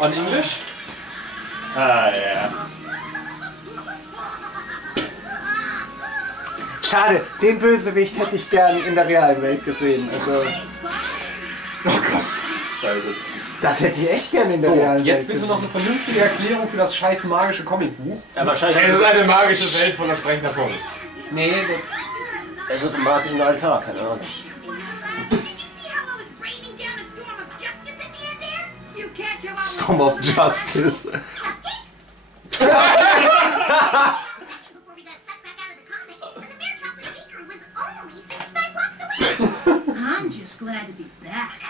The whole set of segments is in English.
On English? Ah, ja. Schade, den Bösewicht hätte ich gern in der realen Welt gesehen. Also, Oh Gott. das hätte ich echt gern in der realen Welt Jetzt bitte gesehen. noch eine vernünftige Erklärung für das scheiß magische Comicbuch. Ja, wahrscheinlich. Es ist eine magische Welt voller sprechender Ponies. Nee, Es ist ein magischen Altar, keine Ahnung. Storm of Justice. I'm just glad to be back.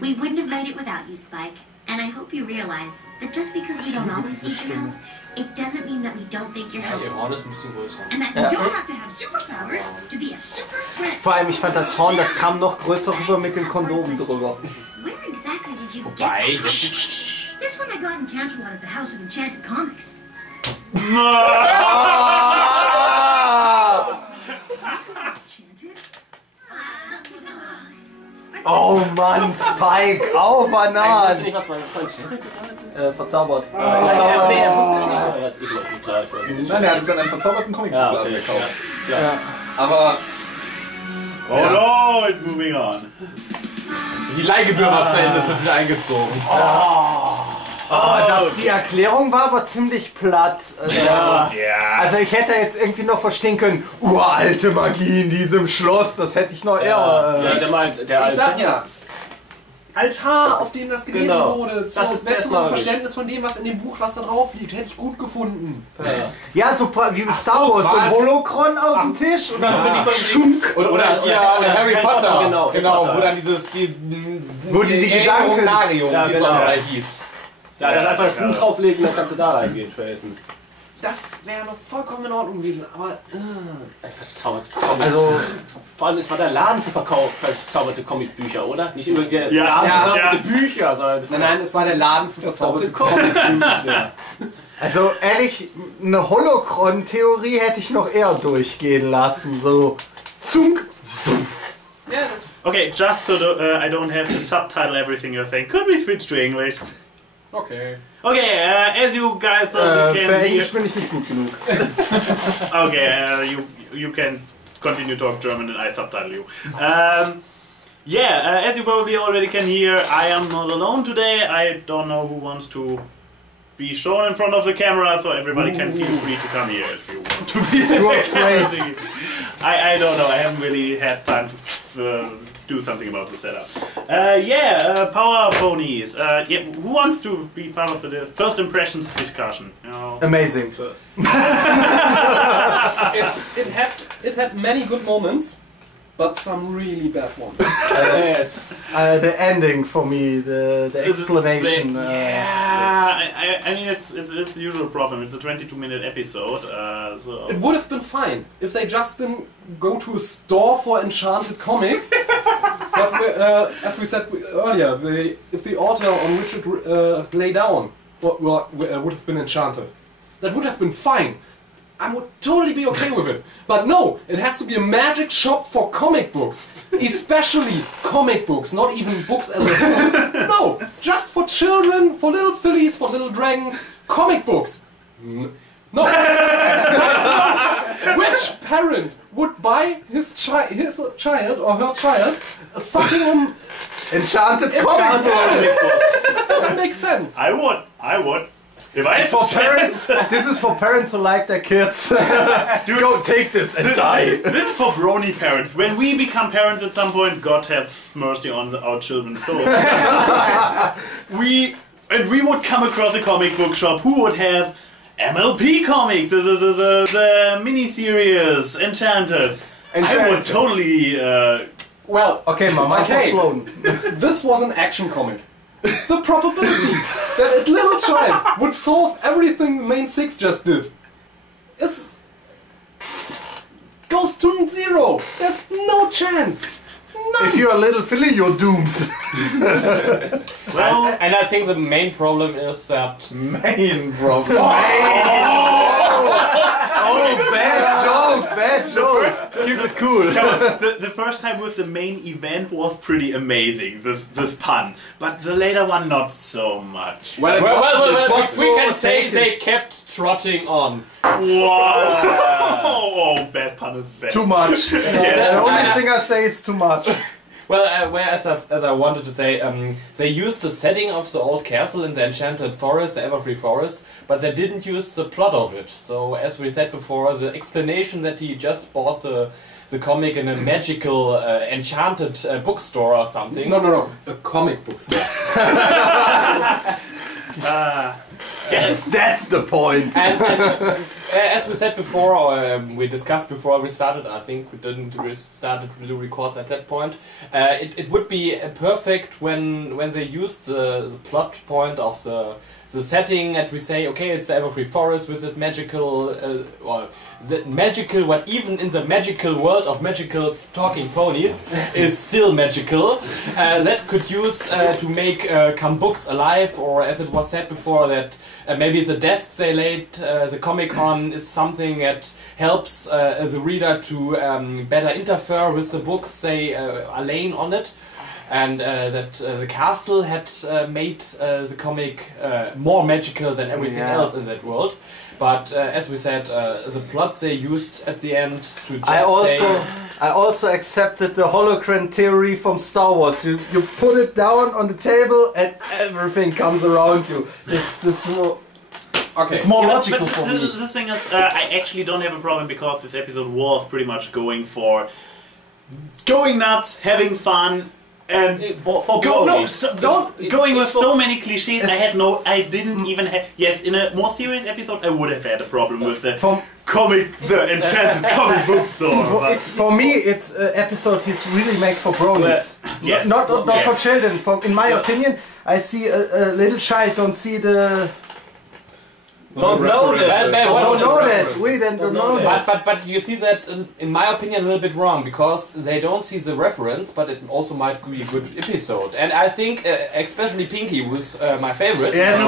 We wouldn't have made it without you, Spike. And I hope you realize that just because we don't always need your help, it doesn't mean that we don't think you're Ihr helpful. Horn ist ein bisschen größer. And that you don't have to have superpowers to be a super friend. Vor allem, ich fand das Horn, das kam noch größer rüber mit dem Kondom drüber. Where exactly did you Wobei, get This one I got in Canterlot at the House of Enchanted Comics. Enchanted? Oh Mann, Spike, oh Weißt du Bananen. nicht, was man bedeutet? Verzaubert. Nee, er wusste es nicht. Ja, ist eh noch nicht klar. Ich weiß. Nein, er hat es an einem verzauberten Comicbuchladen Ja, okay. gekauft. Ja. Aber Alright, moving on. die Leihgebühr war zu Ende, es wird wieder eingezogen. Die Erklärung war aber ziemlich platt. Ja. Also ich hätte jetzt irgendwie noch verstehen können, uralte Magie in diesem Schloss, das hätte ich noch eher... Ja, der meint, der ich sag ja, Altar, auf dem das gelesen Genau. wurde, Das zum ist besseren magisch. Verständnis von dem, was in dem Buch, was da drauf liegt, hätte ich gut gefunden. Ja, so wie Star Wars, so ein quasi. Holocron auf dem Tisch und dann Schunk. Oder Harry Potter. Genau, Genau, wo dann dieses... Wo die Gedanken... Ja, wie genau. es auch mal hieß. Ja, dann einfach das Buch drauflegen, dann kannst du da reingehen, tracen. Das wäre noch vollkommen in Ordnung gewesen, aber... Also, Vor allem, es war der Laden für verzauberte Comicbücher, oder? Nicht über Laden für Ja. verzauberte Bücher, sondern Nein, es war der Laden für verzauberte Comicbücher. also ehrlich, eine Holocron-Theorie hätte ich noch eher durchgehen lassen. So, Zunk. Ja, das... Okay, just so I don't have to subtitle everything you're saying. Could we switch to English? Okay. Okay, as you guys probably Für can hear. Englisch bin ich nicht gut genug. Okay, you can continue talk German and I subtitle you. As you probably already can hear, I am not alone today. I don't know who wants to be shown in front of the camera, so everybody can feel free to come here if you want to be. You're afraid. I don't know. I haven't really had time to do something about the setup. Power Ponies. Who wants to be part of the first impressions discussion? You know, Amazing. It had many good moments, but some really bad ones. Yes. The ending for me, the explanation. I mean, it's the usual problem. It's a 22-minute episode, so. It would have been fine if they just didn't go to a store for enchanted comics. But as we said earlier, if the altar on which it lay down would have been enchanted, that would have been fine. I would totally be okay with it. But no, it has to be a magic shop for comic books. Especially comic books, not even books as a whole. No, just for children, for little fillies, for little dragons, comic books. No. Which parent would buy his child or her child a fucking Enchanted comic book. That doesn't make sense. I would. If I It's for parents. This is for parents who like their kids. Go take this and die. This is for brony parents. When we become parents at some point, God have mercy on our children's souls. we would come across a comic book shop who would have MLP comics, the mini-series, Enchanted. I would totally... Well, Okay, Mama, Okay. blown. this was an action comic. The probability that a little child would solve everything the main six just did goes to zero. There's no chance. None. If you're a little filly, you're doomed. Well, And I think the main problem is that Main problem. Bad joke. Keep it cool. The first time with the main event was pretty amazing, this pun. But the later one, not so much. Well, was we can so say taken. they kept trotting on. Wow! Oh, bad pun is bad. Too much. The only thing I say is too much. Well, whereas as I wanted to say, they used the setting of the old castle in the enchanted forest, the Everfree Forest, but they didn't use the plot of it. So, as we said before, the explanation that he just bought the comic in a magical, enchanted bookstore or something. No. A comic book store. Yes, that's the point. And as we said before, or we discussed before we started, I think we didn't started to record at that point. It would be perfect when they used the plot point of the setting, and we say, okay, it's the Everfree Forest with that magical, or the magical, what even in the magical world of magical talking ponies is still magical. That could use to make come books alive, or as it was said before, that maybe the desk they laid the comic on is something that helps the reader to better interfere with the books they are laying on it. And that the castle had made the comic more magical than everything else in that world. But as we said, the plot they used at the end to just I also accepted the hologram theory from Star Wars. You put it down on the table and everything comes around you. It's more logical for me. The thing is, I actually don't have a problem because this episode was pretty much going for going nuts, having fun. And going with so many cliches, I didn't even have. Yes, in a more serious episode, I would have had a problem with the enchanted comic book store. For me, it's an episode he's really made for bronies. Yes. Not for children. In my opinion, I see a little child don't see the. Don't know that. Don't know that. We don't know that. But you see that, in my opinion, a little bit wrong, because they don't see the reference, but it also might be a good episode. And I think, especially Pinky was my favorite. Yes,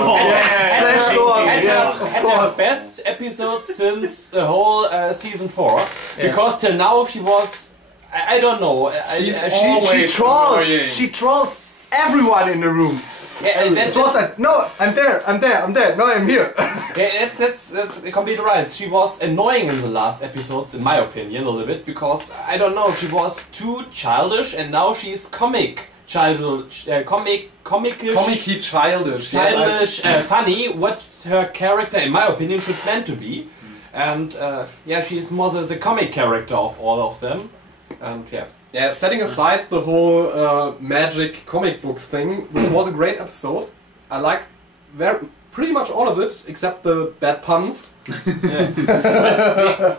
had her best episode since the whole season 4. Because till now she was, I don't know. She trolls everyone in the room. Yeah, it was like, no, I'm there, no, I'm here. Yeah, that's completely right. She was annoying in the last episodes, in my opinion, a little bit, because, I don't know, she was too childish, and now she's comic childish, funny, what her character, in my opinion, should plan to be. And, yeah, she's more the comic character of all of them. And, yeah. Yeah, setting aside the whole magic comic books thing, this was a great episode. I liked pretty much all of it, except the bad puns.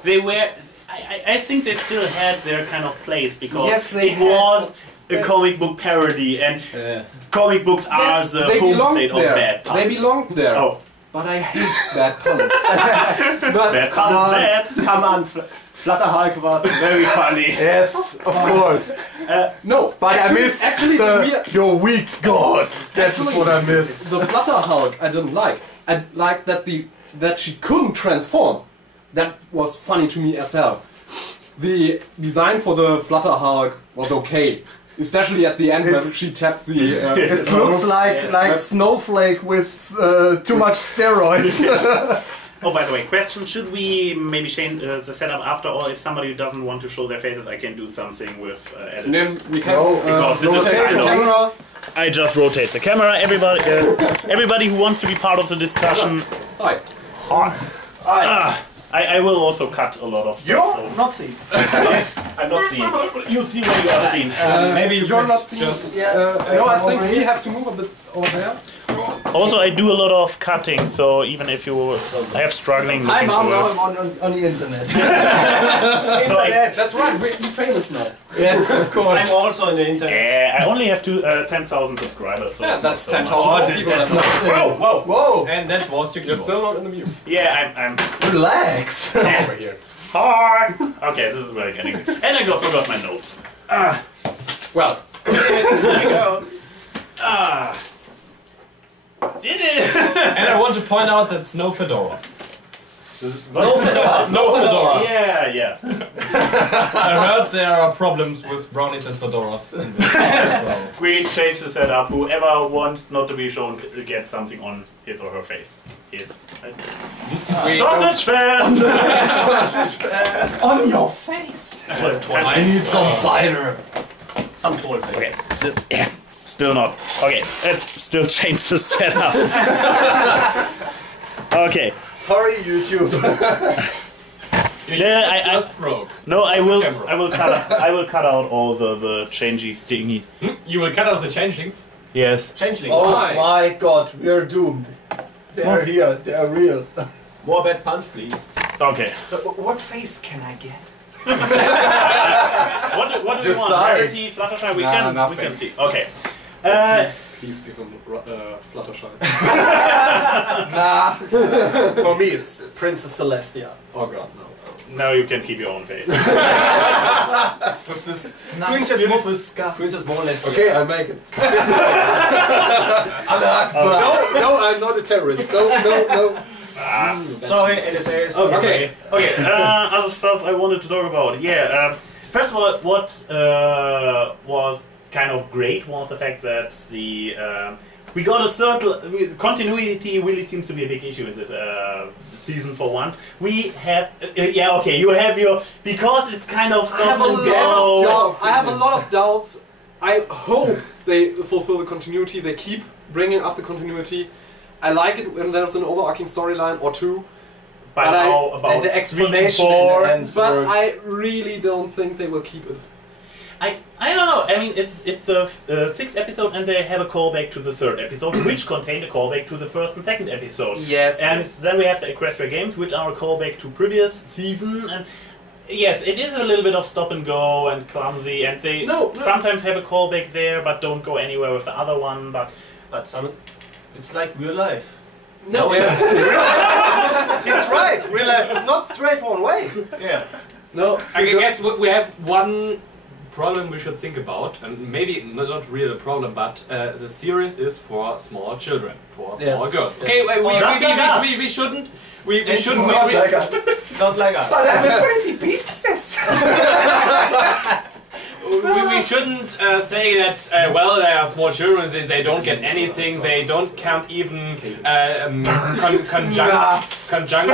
They were. I think they still had their kind of place because it was a comic book parody, and comic books are the homestead of bad puns. They belonged there. Oh. But I hate bad puns. Bad puns, Come on, Flutterhulk was very funny. Yes, of course. No, but I missed your weak god. That is what I missed. The Flutterhulk I didn't like. I liked that she couldn't transform. That was funny to me as hell. The design for the Flutterhulk was okay. Especially at the end when she taps the... it looks like Snowflake with too much steroids. Oh, by the way, question, should we maybe change the setup after, or if somebody doesn't want to show their faces, I can do something with editing? Then we can because this is rotate the camera. I just rotate the camera. Everybody who wants to be part of the discussion. Hi. I will also cut a lot of stuff. You're not seen. Yes, I'm not seen. You see when you are seen. Maybe you're not seen. No, I think we have to move a bit over there. Also, I do a lot of cutting, so even if you have struggling looking I'm for it. on the internet. That's right, we're famous now. Yes, of course. I'm also on the internet. Yeah, I only have 10,000 subscribers. So Yeah, that's 10,000 people. That's not Whoa! And that was your You're still not in the view. Yeah, I'm Relax. Over here. hard. Okay, this is really getting. And I forgot my notes. Well. There you go. Did it? And I want to point out that's no fedora. No fedora. No fedora. Yeah. I heard there are problems with brownies and fedoras. In this so. We changed the setup. Whoever wants not to be shown gets something on his or her face. Yes. Sausage fest! On your face! I need some cider. Some troll face. Okay. Still not. Okay, let's still change the setup. Okay. Sorry, YouTube. Yeah, I just broke. No, I will cut out all the changey stingy. You will cut out the changelings? Yes. Changeling. Oh Why? my god, we are doomed. They are here, they are real. More bad punch, please. Okay. What face can I get? What do you want? Rarity, Fluttershy? We can see. Okay. Please give him Fluttershy. Nah. For me it's Princess Celestia. Oh god, no. Now you can keep your own face. With this Princess beautiful scarf. Princess Boneless. Okay, I make it. No, I'm not a terrorist. No. Sorry, NSA is Okay. Other stuff I wanted to talk about. Yeah. First of all, what was kind of great was the fact that we got a certain continuity. Really seems to be a big issue in this season for once. We have you have your, because it's kind of I have a lot of doubts. I hope they fulfill the continuity. They keep bringing up the continuity. I like it when there's an overarching storyline or two. But how about and the explanation 3 to 4? in the end But works. I really don't think they will keep it. I don't know. I mean, it's a 6th episode, and they have a callback to the 3rd episode, which contained a callback to the 1st and 2nd episode. Yes. And then we have the Equestria Games, which are a callback to previous season. And yes, it is a little bit of stop and go and clumsy, and they sometimes have a callback there, but don't go anywhere with the other one. But some, it's like real life. No, Yes. He's right. Real life is not straight one way. Yeah. no. I guess we have one problem we should think about, and maybe not really a problem, but the series is for small children, for small girls. Okay, we shouldn't. We shouldn't. Not like us. Not like us. But I'm a pretty princess. we shouldn't say that. Well, they are small children. They don't get anything. They can't even conjunct.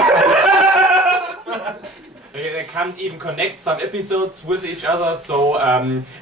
They can't even connect some episodes with each other, so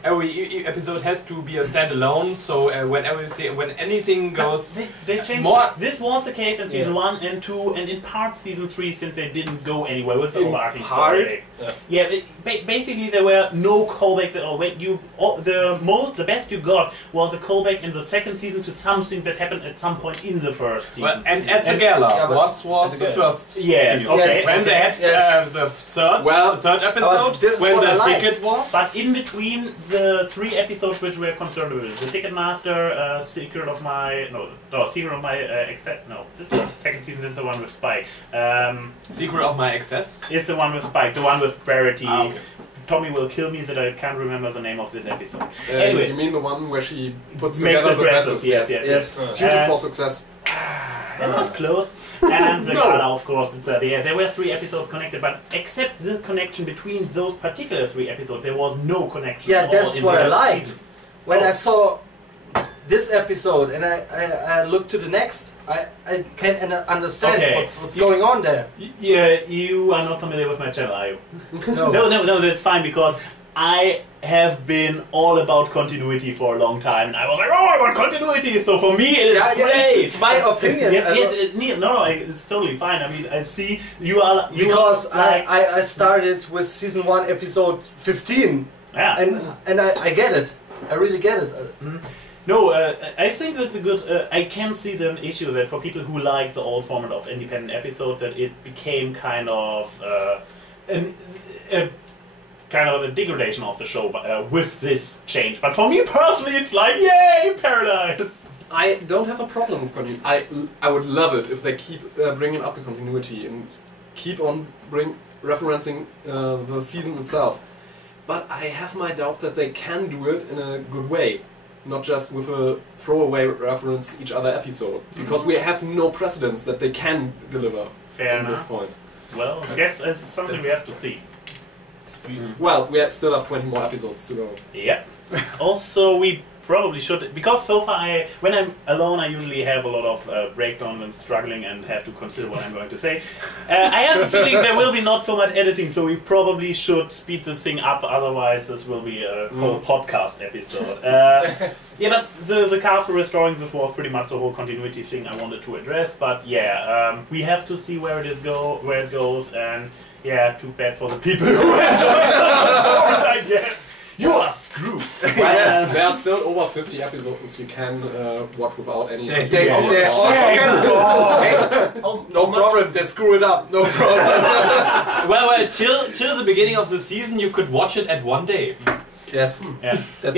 every episode has to be a standalone. So when anything goes, they changed more. This was the case in season 1 and 2, and in part season 3, since they didn't go anywhere with the overarching story. Yeah, basically there were no callbacks at all. The best you got was a callback in the 2nd season to something that happened at some point in the 1st season. Well, and at the gala was the 1st. Yes, season. okay. When they had the third episode, when the ticket was. But in between the 3 episodes which were concerned with the Ticketmaster, Secret of my Excess. No, this is the 2nd season. This is the one with Spike. Secret of my Excess is the one with Spike. The one with Rarity. Okay. Tommy will kill me that I can't remember the name of this episode. Anyway, you mean the one where she puts Makes together the the dresses, dresses? yes. Suited for success. That was close. And the gala, of course, there were 3 episodes connected, but except the connection between those particular 3 episodes, there was no connection. Yeah, at all that's in what the I liked. season. When I saw this episode and I looked to the next, I can't understand what's going on there. Yeah, you are not familiar with my channel, are you? No. No, that's fine, because I have been all about continuity for a long time, and I was like, oh, I want continuity, so for me it is great! It's my opinion. It's totally fine. I mean, I see you are... Because like, I started with season 1 episode 15, yeah. and I get it. I really get it. No, I think that's a good... I can see the issue that for people who like the old format of independent episodes, that it became kind of a degradation of the show with this change. But for me personally, it's like, yay, paradise! I don't have a problem with continuity. I would love it if they keep bringing up the continuity and keep on referencing the season itself. But I have my doubt that they can do it in a good way. Not just with a throwaway reference each other episode. Because we have no precedence that they can deliver Fair at this enough. point. Well, I guess it's something we have to see. Well, we still have 20 more episodes to go. Yeah. Also, we probably should, because so far when I'm alone I usually have a lot of breakdown and struggling and have to consider what I'm going to say. I have a feeling there will be not so much editing, so we probably should speed this thing up, otherwise this will be a whole podcast episode. Yeah, but the castle restoring this was pretty much the whole continuity thing I wanted to address, but yeah, we have to see where it goes, and yeah, too bad for the people who enjoy it, I guess. You are screwed. Well, there are still over 50 episodes you can watch without any. No problem. They screw it up. No problem. well, till the beginning of the season, you could watch it at one day. Yes. Yeah. That's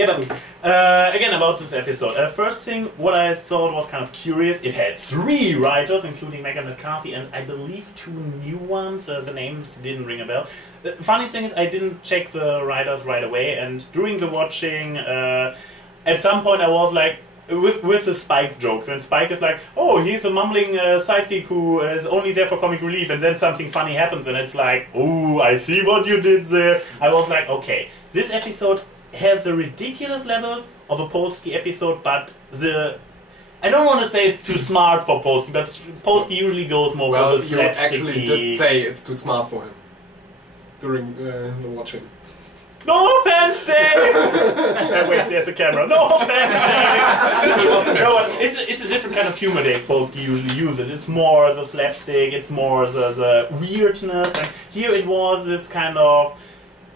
but, again, about this episode. First thing, what I thought was kind of curious. It had 3 writers, including Megan McCarthy, and I believe 2 new ones. The names didn't ring a bell. The funny thing is, I didn't check the writers right away, and during the watching, at some point I was like, with the Spike jokes, when Spike is like, oh, he's a mumbling sidekick who is only there for comic relief, and then something funny happens, and it's like, oh, I see what you did there. I was like, okay, this episode has the ridiculous levels of a Polsky episode, but I don't want to say it's too smart for Polsky, but Polsky usually goes more for the you actually did say it's too smart for him during the watching. No offense, Dave! Wait, there's a camera. No offense, Dave! No, it's a different kind of humor Dave Polsky usually uses. It's more the slapstick, it's more the weirdness. And here it was this kind of...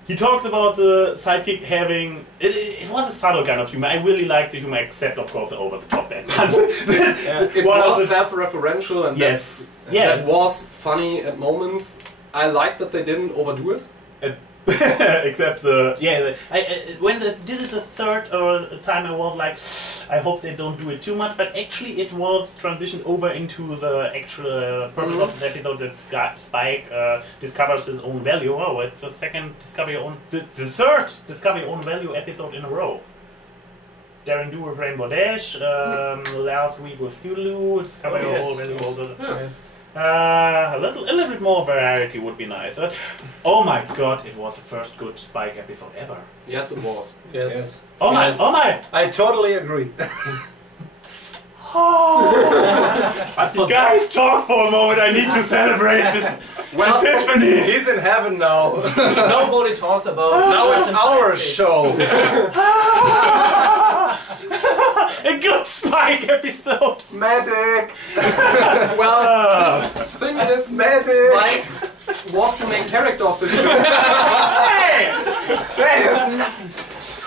He talks about the sidekick having... It was a subtle kind of humor. I really liked the humor, except of course the over-the-top bad puns. It was self-referential, and yes. that was funny at moments. I liked that they didn't overdo it. Except when they did it the third time, I was like, I hope they don't do it too much. But actually, it was transitioned over into the actual purpose of the episode that Spike discovers his own value. Oh, it's the second discover your own, the third discover your own value episode in a row. Daring Do with Rainbow Dash, last week with Scootaloo, discover your own value. A little bit more variety would be nice. Oh my god, it was the first good Spike episode ever. Yes, it was. Yes. Oh my, oh my! I totally agree. Guys, talk for a moment. I need to celebrate this epiphany. He's in heaven now. Nobody talks about. Now it's our show. A good Spike episode. Medic. Well, the thing is, Spike was the main character of the show. Hey!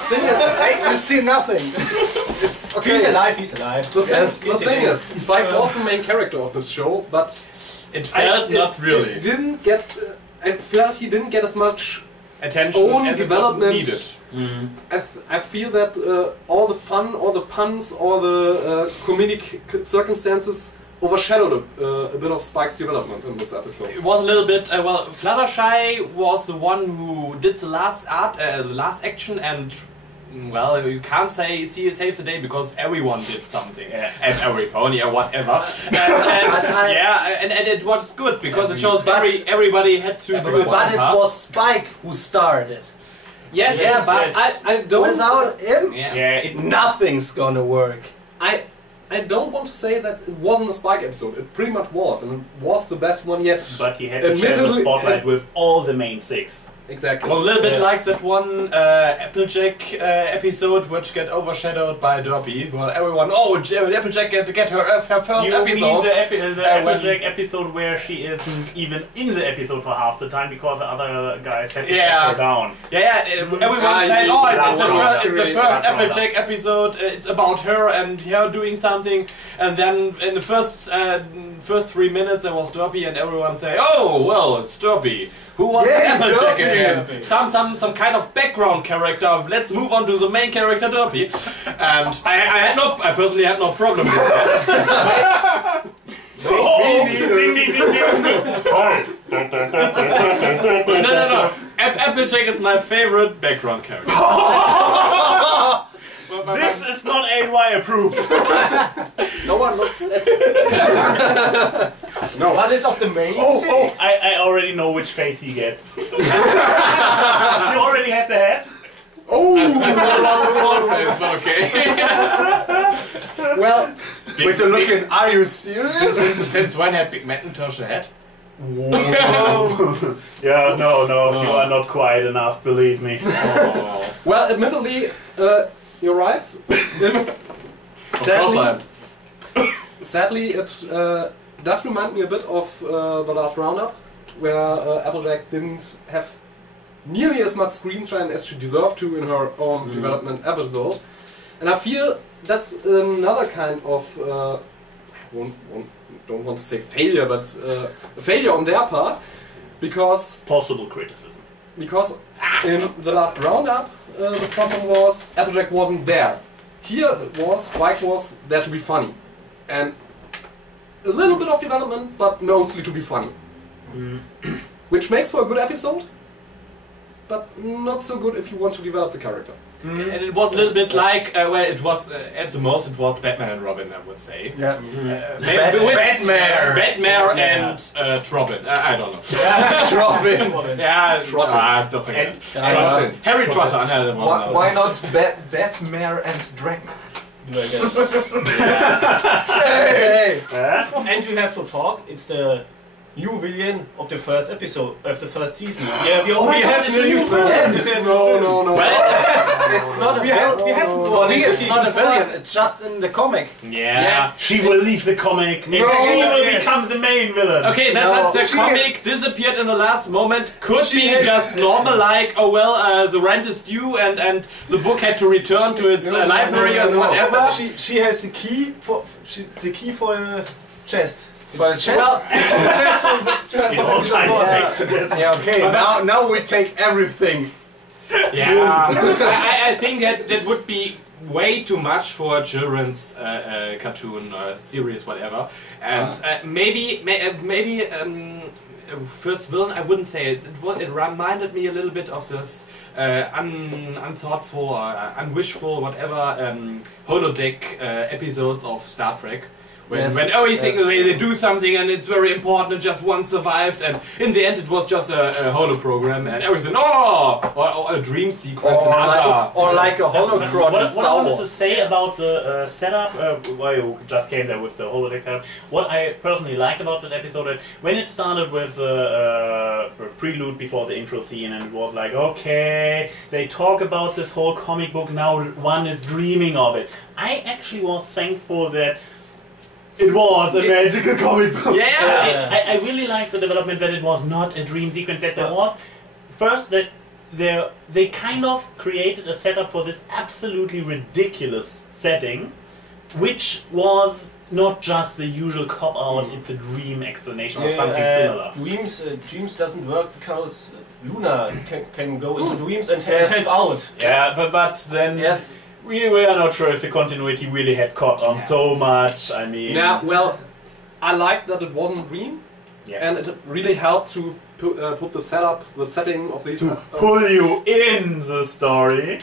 Thing is, You see nothing. it's okay. He's alive. He's alive. The thing is, Spike was the main character of this show, but It felt not really. It didn't get. I felt he didn't get as much attention own as development needed. I feel that all the fun, all the puns, all the comedic circumstances overshadowed a bit of Spike's development in this episode. It was a little bit, well, Fluttershy was the one who did the last action, and well, you can't say he saves the day because everyone did something, and every pony or whatever, and it was good because it shows everybody had to do it. But it was Spike who started. Yes, Yeah, but I don't. Without him, Yeah, nothing's gonna work. I don't want to say that it wasn't a Spike episode. It pretty much was, and it was the best one yet. but he had to share the spotlight with all the main 6. Exactly. Well, a little bit like that one Applejack episode which got overshadowed by Derpy. Well, everyone, Applejack get her first You episode. mean the Applejack episode where she isn't even in the episode for half the time because the other guys had to catch her down. Everyone said, it's the first Applejack episode, it's about her and her doing something, and then in the first 3 minutes there was Derpy and everyone say, oh, well, it's Derpy. Who was the Applejack again? Some kind of background character. Let's move on to the main character, Derpy. And I personally had no problem with that. No. Applejack is my favorite background character. This is not AnY approved. No one looks at No. What is of the main Oh, six? I already know which face he gets. You already have the hat? Oh! I forgot the small face, but okay. Well, With the look in, are you serious? Since when had Big Macintosh a hat? Yeah, no, you are not quiet enough, believe me. Oh. well, admittedly, you're right. It's sadly, it does remind me a bit of the last roundup, where Applejack didn't have nearly as much screen time as she deserved to in her own development episode. And I feel that's another kind of, don't want to say failure, but a failure on their part, because Possible criticism. in the last roundup, the problem was Applejack wasn't there. Here it was, Spike was there to be funny. And a little bit of development, but mostly to be funny. Which makes for a good episode, but not so good if you want to develop the character. And it was a little bit like, well, it was, at the most, it was Batman and Robin, I would say. Yeah. Batman and Robin. I don't know. Robin. Yeah, Trotter. don't forget. And Harry Trotter. No, that wasn't why not Batmare and Dragon? Hey! And you have to talk. It's the new villain of the first episode of the first season. Yeah, we already have the new villain. Yes. No. It's not a villain. For me, it's not a villain. It's just in the comic. Yeah. She will leave the comic and she will become the main villain. Okay, that the comic disappeared in the last moment. Could be just normal, like, oh well, the rent is due and the book had to return to its library or whatever. She has the key for the chest. For the chest? Yeah, okay. Now we take everything. Yeah, I think that would be way too much for a children's cartoon or series, whatever. And maybe first villain, I wouldn't say it. It reminded me a little bit of this unthoughtful, unwishful, whatever holodeck episodes of Star Trek. When everything they do something and it's very important and just one survived, and in the end it was just a holo program and everything. Or a dream sequence and other. Or like a holocron in What I Star wanted to Wars. say about the setup, why you just came there with the holodeck setup, what I personally liked about that episode, when it started with the prelude before the intro scene, and it was like, okay, they talk about this whole comic book, now one is dreaming of it. I actually was thankful that it was a magical comic book. I really liked the development that it was not a dream sequence, that there was first that they kind of created a setup for this absolutely ridiculous setting, which was not just the usual cop-out, it's a dream explanation or something similar. Dreams doesn't work because Luna can go into dreams and help out. Yeah, but then we are not sure if the continuity really had caught on so much. I mean, well, I liked that it wasn't a dream, and it really helped to put the setting of these. Pull you in the story.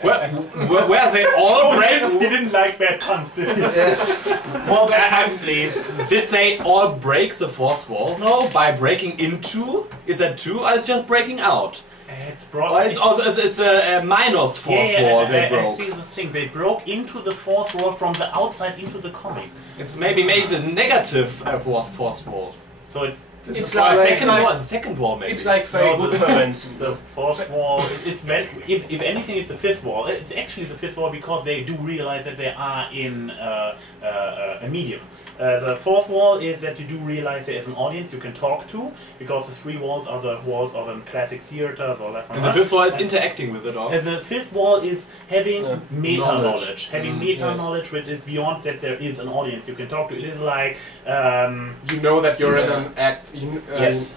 Where they all break? He didn't like bad puns, did he? Yes. More bad puns, please. Did they all break the fourth wall? No, by breaking into? Is that true, or is it just breaking out? It's a minus fourth wall they broke. I see the thing. They broke into the fourth wall from the outside into the comic. It's maybe the negative fourth wall. So it's like a second wall, maybe. It's like very good parents. The fourth wall. If anything, it's the fifth wall. It's actually the fifth wall because they do realize that they are in a medium. The fourth wall is that you do realize there is an audience you can talk to, because the three walls are the walls of a classic theater or that. And the fifth wall is interacting with it all. The fifth wall is having meta-knowledge. Having meta-knowledge which is beyond that there is an audience you can talk to. It is like... you know that you're in an act... yes.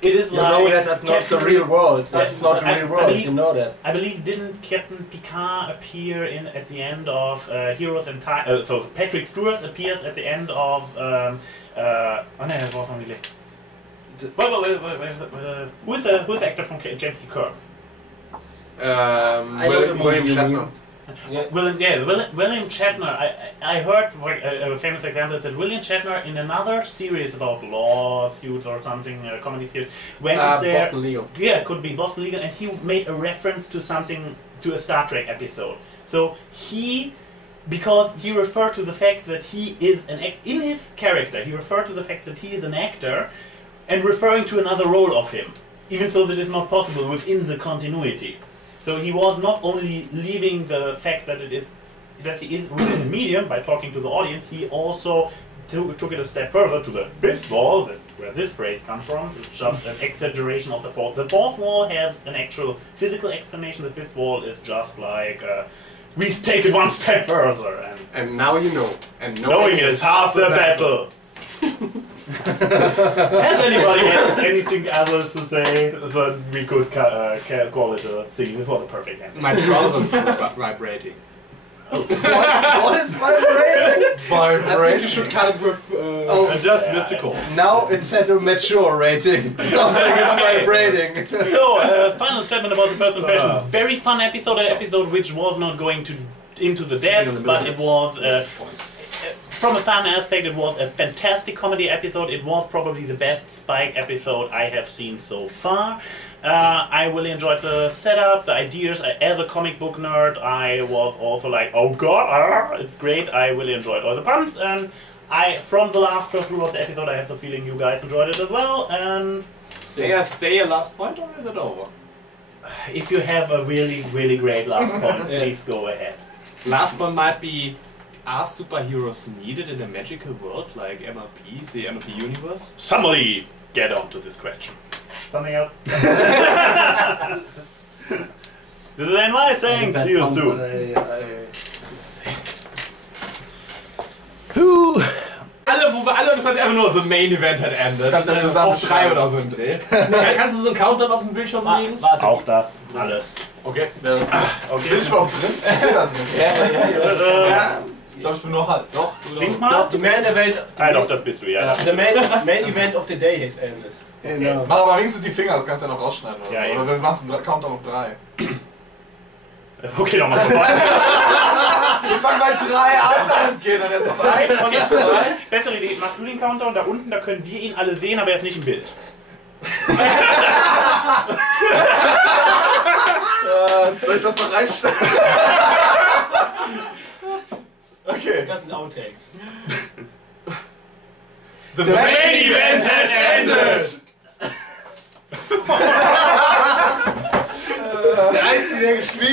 It is you know that that's not the real world. That's not the real world. You know that. I believe didn't Captain Picard appear at the end of Heroes and Time? So Patrick Stewart appears at the end of. Oh no, it was only late. Who's the actor from James T. Kirk? William Shatner. William Shatner. I heard a famous example is that William Shatner in another series about lawsuits or something, a comedy series, when there, Boston Legal. Yeah, could be Boston Legal, and he made a reference to something, to a Star Trek episode. So because he referred to the fact that he is in his character, he referred to the fact that he is an actor, and referring to another role of him, even though that is not possible within the continuity. So he was not only leaving the fact that he is within the medium by talking to the audience, he also took it a step further to the fifth wall, where this phrase comes from. It's just an exaggeration of the fourth. The fourth wall has an actual physical explanation. The fifth wall is just like we take it one step further. And now you know. And knowing is half the battle. Has anybody else anything others to say? But we could call it a scene. This was a perfect answer. My trousers are vibrating. What is vibrating? I think you should cut it with. I just missed a call. Now it's at a mature rating. Something is vibrating. So, final statement about the first impressions. Very fun episode, an episode which was not going into the depths, but it was. From a fun aspect, it was a fantastic comedy episode. It was probably the best Spike episode I have seen so far. I really enjoyed the setup, the ideas. As a comic book nerd, I was also like, oh god, it's great. I really enjoyed all the puns, and from the laughter throughout the episode, I have the feeling you guys enjoyed it as well. And Did I say a last point, or is it over? if you have a really, really great last point, please go ahead. Last one might be, are superheroes needed in a magical world like MLP, the MLP universe? Somebody get on to this question. Something else? This is AnY saying, see you soon. Wo wir alle quasi einfach nur so Main Event hat endet. Kannst du zusammen auf 3 oder so einen Dreh. Kannst du so einen Countdown auf dem Bildschirm legen? Auch das, alles. Okay. Okay. Bin ich überhaupt drin? Ich sehe das nicht. Ja. Ich glaube, ich bin nur halb. Doch, Denk mal. Doch, the main event. Doch, das bist du, ja. The main event of the day has ended. Genau. Mach aber wenigstens die Finger, das kannst du ja noch rausschneiden. Oder, Ja, oder wir machen einen Countdown auf 3. Okay, nochmal vorbei. Wir fangen bei 3 an und gehen dann erst auf 1. Bessere Idee, mach du den Countdown da unten, da können wir ihn alle sehen, aber er ist nicht im Bild. Soll ich das noch reinstellen? Okay. Das sind Outtakes. The main event has ended! Der Einzige, der gespielt